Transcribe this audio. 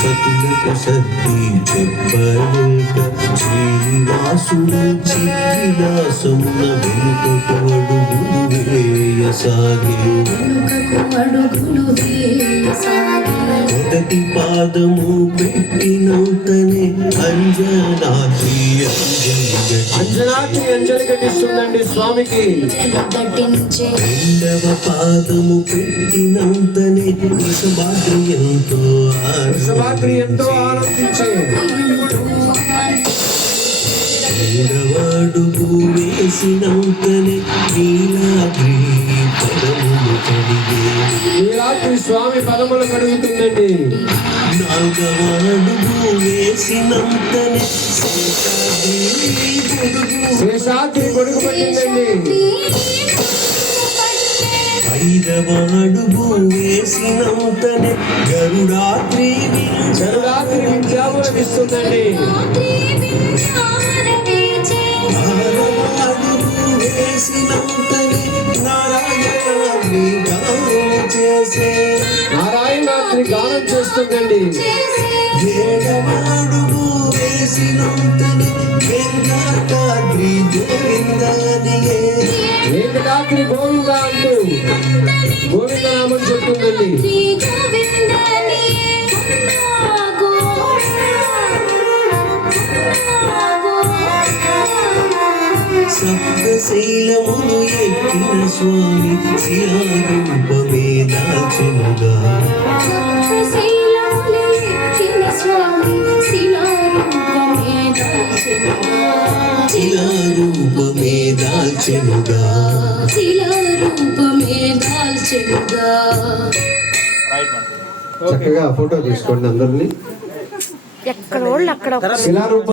సతులకు సర్ది చెప్పలేక శ్రీనివాసుడు చిత్విలాసమున వెనుకకు అడుగులు వేయసాగే. మొదటి పాదము పెట్టినంతనే అంజనాద్రి అంజలి ఘటిస్తుందండి స్వామికి. రెండవ పాదము పెట్టినంతనే వృషభాద్రి ఎంతో ఆనందించే. మూడవ అడుగు వేసినంతనే నీలాద్రి పదములు కడిగే. నీలాద్రి స్వామి పదములు కడుగుతుందండి. నాలుగవ అడుగు వేసినంతనే శేషాద్రి గొడుగు పట్టిందండి. ఐదవ అడుగు వేసినంతనే గరుడాద్రి విద్యాములకిస్తుందండి. వేసినంతనే నారాయణాద్రి గానం చేసే. నారాయణాద్రి గానం చేస్తుందండి. ఏడవ అడుగు వేసినంతనే వెంకటాద్రి గోవిందనియే. వెంకటాద్రి గోవింద అంటూ గోవింద నామం చెప్తుందండి. సప్తశైలములు ఎక్కిన స్వామి శిలారూపమే దాల్చెనుగా. శిలారూపమే దాల్చెనుగా. చక్కగా ఫోటో తీసుకోండి అందరినీ. ఎక్కడ వాళ్ళు అక్కడ శిలారూపం